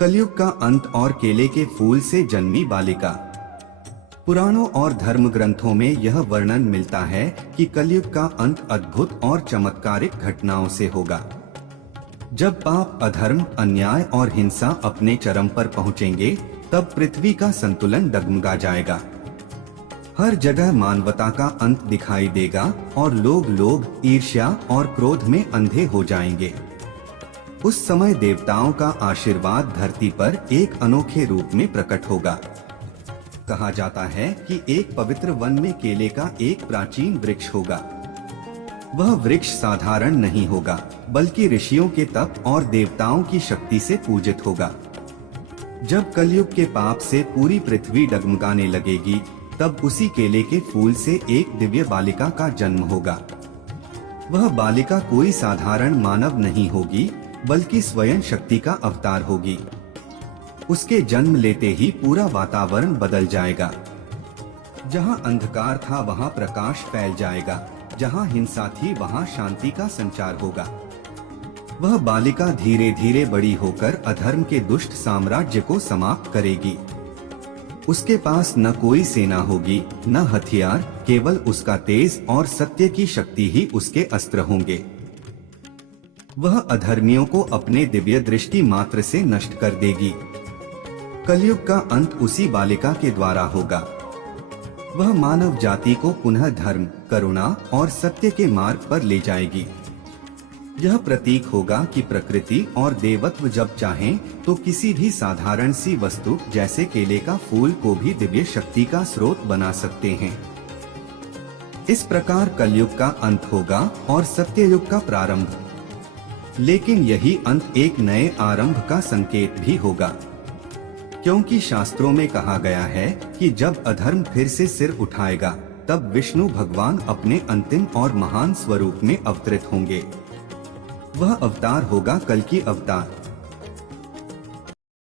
कलयुग का अंत और केले के फूल से जन्मी बालिका। पुराणों और धर्म ग्रंथों में यह वर्णन मिलता है कि कलयुग का अंत अद्भुत और चमत्कारिक घटनाओं से होगा। जब पाप, अधर्म, अन्याय और हिंसा अपने चरम पर पहुंचेंगे, तब पृथ्वी का संतुलन डगमगा जाएगा। हर जगह मानवता का अंत दिखाई देगा और लोग ईर्ष्या और क्रोध में अंधे हो जाएंगे। उस समय देवताओं का आशीर्वाद धरती पर एक अनोखे रूप में प्रकट होगा। कहा जाता है कि एक पवित्र वन में केले का एक प्राचीन वृक्ष होगा। वह वृक्ष साधारण नहीं होगा, बल्कि ऋषियों के तप और देवताओं की शक्ति से पूजित होगा। जब कलयुग के पाप से पूरी पृथ्वी डगमगाने लगेगी, तब उसी केले के फूल से एक दिव्य बालिका का जन्म होगा। वह बालिका कोई साधारण मानव नहीं होगी, बल्कि स्वयं शक्ति का अवतार होगी। उसके जन्म लेते ही पूरा वातावरण बदल जाएगा। जहां अंधकार था वहां प्रकाश फैल जाएगा, जहां हिंसा थी वहां शांति का संचार होगा। वह बालिका धीरे धीरे बड़ी होकर अधर्म के दुष्ट साम्राज्य को समाप्त करेगी। उसके पास न कोई सेना होगी, न हथियार, केवल उसका तेज और सत्य की शक्ति ही उसके अस्त्र होंगे। वह अधर्मियों को अपने दिव्य दृष्टि मात्र से नष्ट कर देगी। कलयुग का अंत उसी बालिका के द्वारा होगा। वह मानव जाति को पुनः धर्म, करुणा और सत्य के मार्ग पर ले जाएगी। यह प्रतीक होगा कि प्रकृति और देवत्व जब चाहें तो किसी भी साधारण सी वस्तु जैसे केले का फूल को भी दिव्य शक्ति का स्रोत बना सकते हैं। इस प्रकार कलयुग का अंत होगा और सत्ययुग का प्रारंभ। लेकिन यही अंत एक नए आरंभ का संकेत भी होगा, क्योंकि शास्त्रों में कहा गया है कि जब अधर्म फिर से सिर उठाएगा, तब विष्णु भगवान अपने अंतिम और महान स्वरूप में अवतरित होंगे। वह अवतार होगा कल की अवतार।